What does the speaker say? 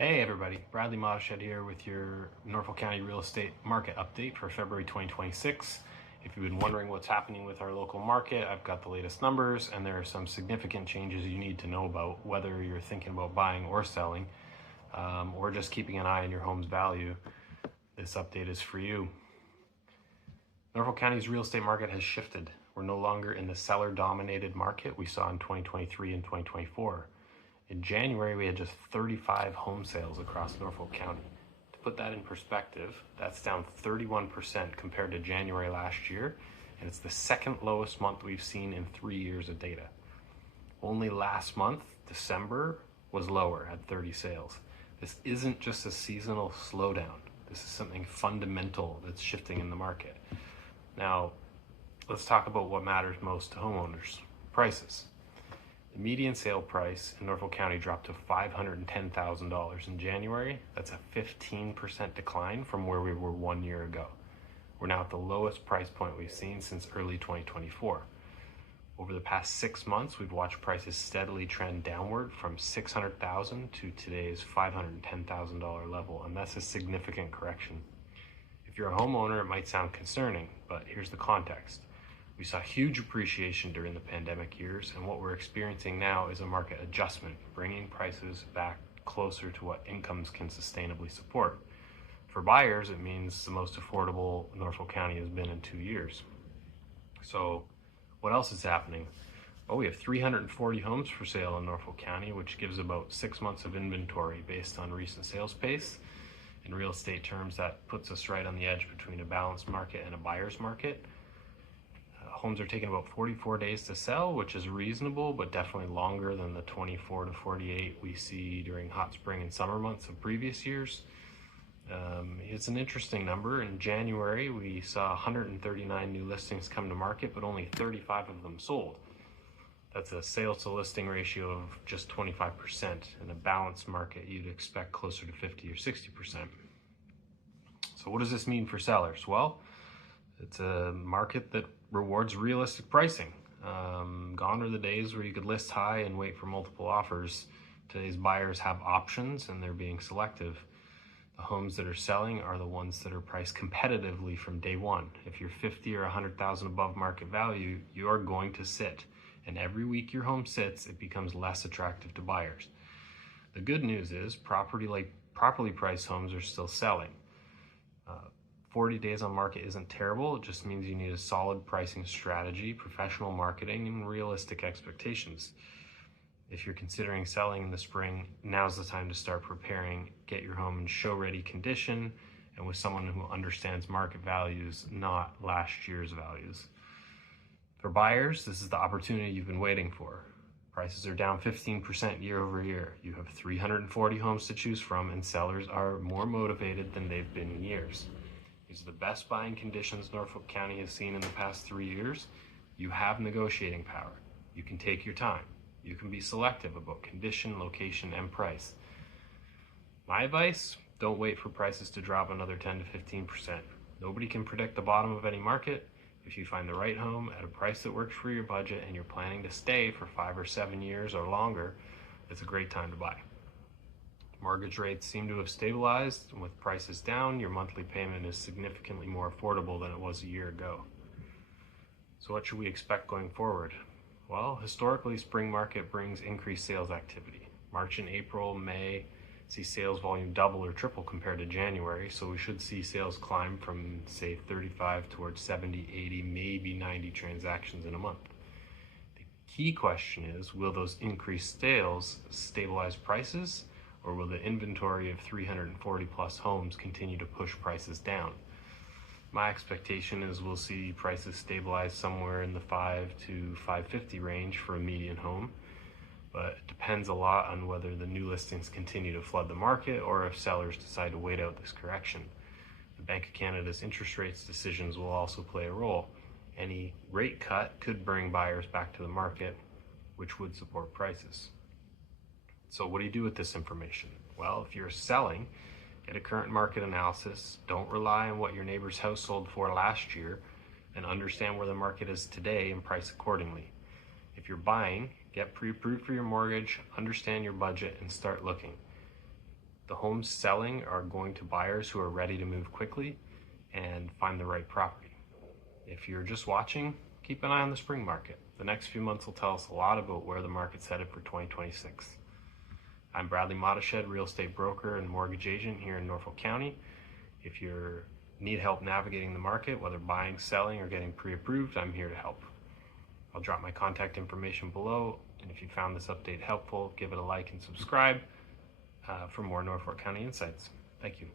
Hey everybody, Bradley Mottashed here with your Norfolk County real estate market update for February 2026. If you've been wondering what's happening with our local market, I've got the latest numbers and there are some significant changes you need to know about whether you're thinking about buying or selling, or just keeping an eye on your home's value. This update is for you. Norfolk County's real estate market has shifted. We're no longer in the seller-dominated market we saw in 2023 and 2024. In January, we had just 35 home sales across Norfolk County. To put that in perspective, that's down 31% compared to January last year, and it's the second lowest month we've seen in 3 years of data. Only last month, December, was lower at 30 sales. This isn't just a seasonal slowdown. This is something fundamental that's shifting in the market. Now, let's talk about what matters most to homeowners: prices. The median sale price in Norfolk County dropped to $510,000 in January. That's a 15% decline from where we were 1 year ago. We're now at the lowest price point we've seen since early 2024. Over the past 6 months, we've watched prices steadily trend downward from $600,000 to today's $510,000 level, and that's a significant correction. If you're a homeowner, it might sound concerning, but here's the context. We saw huge appreciation during the pandemic years, and what we're experiencing now is a market adjustment, bringing prices back closer to what incomes can sustainably support. For buyers, it means the most affordable Norfolk County has been in 2 years. So what else is happening? Well, we have 340 homes for sale in Norfolk County, which gives about 6 months of inventory based on recent sales pace. In real estate terms, that puts us right on the edge between a balanced market and a buyer's market. Homes are taking about 44 days to sell, which is reasonable, but definitely longer than the 24 to 48 we see during hot spring and summer months of previous years. It's an interesting number. In January, we saw 139 new listings come to market, but only 35 of them sold. That's a sales to listing ratio of just 25%. In a balanced market, you'd expect closer to 50 or 60%. So what does this mean for sellers? Well, it's a market that rewards realistic pricing. Gone are the days where you could list high and wait for multiple offers. Today's buyers have options and they're being selective. The homes that are selling are the ones that are priced competitively from day one. If you're 50 or 100,000 above market value, you are going to sit. And every week your home sits, it becomes less attractive to buyers. The good news is properly priced homes are still selling. 40 days on market isn't terrible. It just means you need a solid pricing strategy, professional marketing, and realistic expectations. If you're considering selling in the spring, now's the time to start preparing. Get your home in show-ready condition and with someone who understands market values, not last year's values. For buyers, this is the opportunity you've been waiting for. Prices are down 15% year over year. You have 340 homes to choose from, and sellers are more motivated than they've been in years. These are the best buying conditions Norfolk County has seen in the past 3 years. You have negotiating power. You can take your time. You can be selective about condition, location, and price. My advice, don't wait for prices to drop another 10 to 15%. Nobody can predict the bottom of any market. If you find the right home at a price that works for your budget and you're planning to stay for 5 or 7 years or longer, it's a great time to buy. Mortgage rates seem to have stabilized, and with prices down, your monthly payment is significantly more affordable than it was a year ago. So what should we expect going forward? Well, historically, spring market brings increased sales activity. March and April, May see sales volume double or triple compared to January, so we should see sales climb from, say, 35 towards 70, 80, maybe 90 transactions in a month. The key question is, will those increased sales stabilize prices? Or will the inventory of 340 plus homes continue to push prices down? My expectation is we'll see prices stabilize somewhere in the 5 to 550 range for a median home, but it depends a lot on whether the new listings continue to flood the market or if sellers decide to wait out this correction. The Bank of Canada's interest rates decisions will also play a role. Any rate cut could bring buyers back to the market, which would support prices. So what do you do with this information? Well, if you're selling, get a current market analysis. Don't rely on what your neighbor's house sold for last year, and understand where the market is today and price accordingly. If you're buying, get pre-approved for your mortgage, understand your budget, and start looking. The homes selling are going to buyers who are ready to move quickly and find the right property. If you're just watching, keep an eye on the spring market. The next few months will tell us a lot about where the market's headed for 2026. I'm Bradley Mottashed, real estate broker and mortgage agent here in Norfolk County. If you need help navigating the market, whether buying, selling, or getting pre-approved, I'm here to help. I'll drop my contact information below, and if you found this update helpful, give it a like and subscribe for more Norfolk County insights. Thank you.